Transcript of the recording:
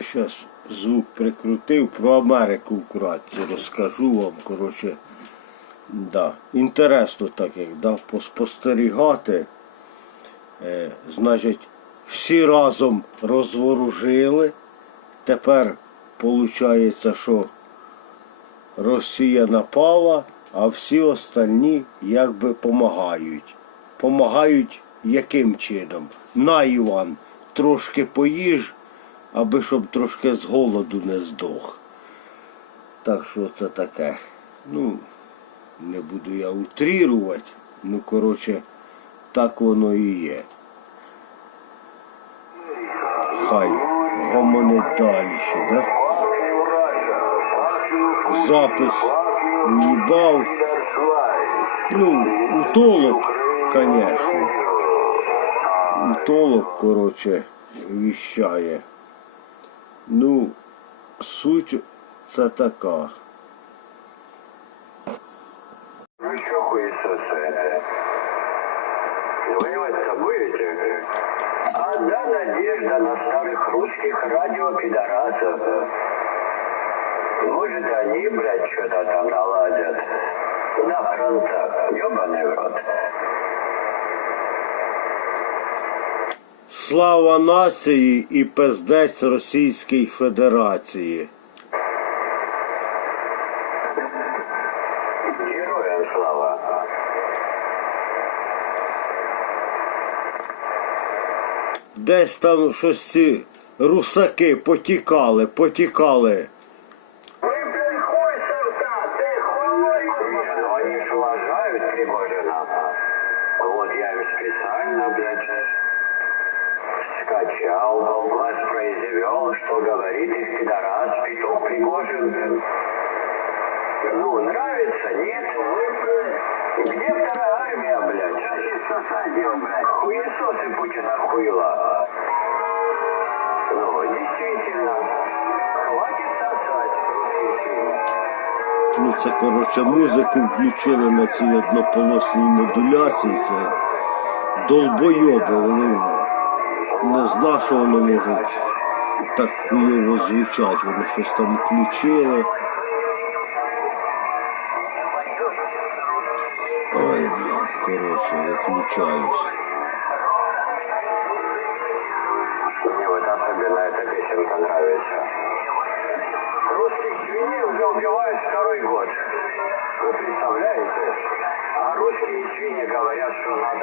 Щас звук прикрутив про Америку вкратце розкажу вам. Коротше, да. інтересно так як да, поспостерігати. Е, значить, всі разом розворужили. Тепер виходить, що Росія напала, а всі остальні якби допомагають. Помагають яким чином? На Іван, трошки поїж, аби щоб трошки з голоду не здох. Так що це таке. Ну, не буду я утрірувати. Ну, коротше, так воно і є. Хай гомонить далі, да? Запис уїбав. Ну, утолок, конечно. Утолок, коротше, віщає. Ну, суть це така. Ну что, хуесосы? Воевать-то будете? Одна надежда на старых русских радиопидорасов. Может, они, блядь, что-то там наладят. На фронтах. Ёбаный в рот. Слава нації і пиздець Російській Федерації. Героям слава. Десь там щось ці русаки потікали, потікали. Вы, блядь, хуй сорта, ты хуй! Не, ну они ж уважают Пригожина. Вот я им специально, блядь, скачал, воспроизвел, что говорит их пидорас Петух Пригожин. Ну, нравится? Где вторая армия, блядь? Хуесосы Путина хуила. Ну, действительно, хватит сосать. Ну це коротше музику включили на цій однополосній модуляції. Це долбойоби, вони не зна, що воно може так хуйово звучать. Вони щось там включили. Ой, блядь, коротше, виключаюсь. Мне вот особенно эта песенка нравится. Уже убивают второй год. Вы представляете? А русские свиньи говорят, что надо